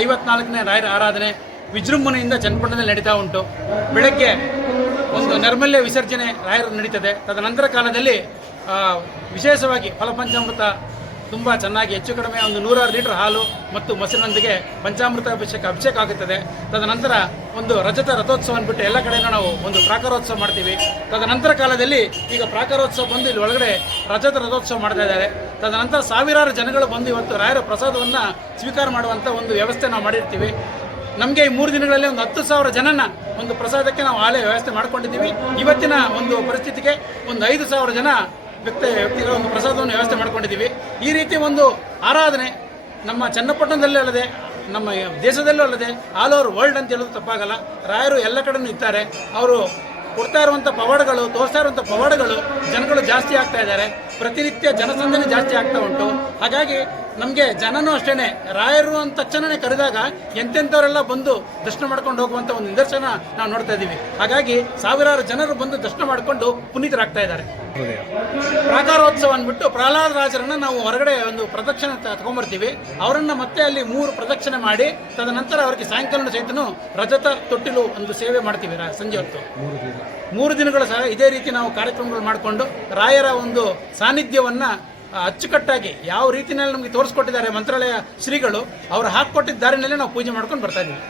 54ನೇ ರಾಯರ ಆರಾಧನೆ ವಿಜೃಂಭಣೆಯಿಂದ ಚನ್ನಪಟ್ಟಣದಲ್ಲಿ ನಡೀತಾ ಉಂಟು. ಬೆಳಗ್ಗೆ ಒಂದು ನೈರ್ಮಲ್ಯ ವಿಸರ್ಜನೆ ರಾಯರು ನಡೀತದೆ. ತದನಂತರ ಕಾಲದಲ್ಲಿ ವಿಶೇಷವಾಗಿ ಫಲಪಂಚಾಮೃತ ತುಂಬ ಚೆನ್ನಾಗಿ ಹೆಚ್ಚು ಕಡಿಮೆ ಒಂದು 100 ಲೀಟರ್ ಹಾಲು ಮತ್ತು ಮೊಸರಿನೊಂದಿಗೆ ಪಂಚಾಮೃತ ಅಭಿಷೇಕ ಆಗುತ್ತದೆ. ತದನಂತರ ಒಂದು ರಜತ ರಥೋತ್ಸವ ಅಂದ್ಬಿಟ್ಟು ಎಲ್ಲ ಕಡೆಯೂ ನಾವು ಒಂದು ಪ್ರಾಕಾರೋತ್ಸವ ಮಾಡ್ತೀವಿ. ತದನಂತರ ಕಾಲದಲ್ಲಿ ಈಗ ಪ್ರಾಕಾರೋತ್ಸವ ಬಂದು ಇಲ್ಲಿ ಒಳಗಡೆ ರಜತ ರಥೋತ್ಸವ ಮಾಡ್ತಾ ಇದ್ದಾರೆ. ತದನಂತರ ಸಾವಿರಾರು ಜನಗಳು ಬಂದು ಇವತ್ತು ರಾಯರ ಪ್ರಸಾದವನ್ನು ಸ್ವೀಕಾರ ಮಾಡುವಂಥ ಒಂದು ವ್ಯವಸ್ಥೆ ನಾವು ಮಾಡಿರ್ತೀವಿ. ನಮಗೆ ಈ 3 ದಿನಗಳಲ್ಲಿ ಒಂದು 10,000 ಜನನ ಒಂದು ಪ್ರಸಾದಕ್ಕೆ ನಾವು ಆಲಯ ವ್ಯವಸ್ಥೆ ಮಾಡ್ಕೊಂಡಿದ್ದೀವಿ. ಇವತ್ತಿನ ಒಂದು ಪರಿಸ್ಥಿತಿಗೆ ಒಂದು 5,000 ಜನ ವ್ಯಕ್ತಿಗಳ ಒಂದು ಪ್ರಸಾದವನ್ನು ವ್ಯವಸ್ಥೆ ಮಾಡ್ಕೊಂಡಿದ್ದೀವಿ. ಈ ರೀತಿ ಒಂದು ಆರಾಧನೆ ನಮ್ಮ ಚನ್ನಪಟ್ಟಣದಲ್ಲೇ ಅಲ್ಲದೆ ನಮ್ಮ ದೇಶದಲ್ಲೂ ಅಲ್ಲದೆ ಆಲ್ ಓವರ್ ವರ್ಲ್ಡ್ ಅಂತ ಹೇಳೋದು ತಪ್ಪಾಗಲ್ಲ. ರಾಯರು ಎಲ್ಲ ಕಡೆಯೂ ಇದ್ದಾರೆ. ಅವರು ಕೊಡ್ತಾ ಇರುವಂಥ ಪವಾಡಗಳು, ತೋರಿಸ್ತಾ ಇರುವಂಥ ಪವಾಡಗಳು ಜನಗಳು ಜಾಸ್ತಿ ಆಗ್ತಾ ಇದ್ದಾರೆ. ಪ್ರತಿನಿತ್ಯ ಜನಸಂದಣಿ ಜಾಸ್ತಿ ಆಗ್ತಾ ಉಂಟು. ಹಾಗಾಗಿ ನಮಗೆ ಜನನೂ ಅಷ್ಟೇ ರಾಯರು ಅಂತ ತಕ್ಷಣವೇ ಕರೆದಾಗ ಎಂತೆಂಥವರೆಲ್ಲ ಬಂದು ದರ್ಶನ ಮಾಡ್ಕೊಂಡು ಹೋಗುವಂಥ ಒಂದು ನಿದರ್ಶನ ನಾವು ನೋಡ್ತಾ ಇದ್ದೀವಿ. ಹಾಗಾಗಿ ಸಾವಿರಾರು ಜನರು ಬಂದು ದರ್ಶನ ಮಾಡಿಕೊಂಡು ಪುನೀತರಾಗ್ತಾ ಇದ್ದಾರೆ. ಪ್ರಾಕಾರೋತ್ಸವ ಅಂದ್ಬಿಟ್ಟು ಪ್ರಹ್ಲಾದ ರಾಜರನ್ನು ನಾವು ಹೊರಗಡೆ ಒಂದು ಪ್ರದಕ್ಷಿಣೆ ತಗೊಂಡ್ಬರ್ತೀವಿ. ಅವರನ್ನು ಮತ್ತೆ ಅಲ್ಲಿ 3 ಪ್ರದಕ್ಷಿಣೆ ಮಾಡಿ ತದನಂತರ ಅವರಿಗೆ ಸಾಯಂಕಾಲ ಸಹಿತನೂ ರಜತ ತೊಟ್ಟಿಲು ಒಂದು ಸೇವೆ ಮಾಡ್ತೀವಿ. ಸಂಜೆ ಹೊತ್ತು 3 ದಿನಗಳು ಸಹ ಇದೇ ರೀತಿ ನಾವು ಕಾರ್ಯಕ್ರಮಗಳು ಮಾಡಿಕೊಂಡು ರಾಯರ ಒಂದು ಸಾನ್ನಿಧ್ಯವನ್ನು ಅಚ್ಚುಕಟ್ಟಾಗಿ ಯಾವ ರೀತಿಯಲ್ಲಿ ನಮಗೆ ತೋರಿಸ್ಕೊಟ್ಟಿದ್ದಾರೆ ಮಂತ್ರಾಲಯ ಶ್ರೀಗಳು, ಅವರು ಹಾಕಿಕೊಟ್ಟಿದ್ದ ದಾರಿನಲ್ಲೇ ನಾವು ಪೂಜೆ ಮಾಡ್ಕೊಂಡು ಬರ್ತಾ ಇದ್ದೀವಿ.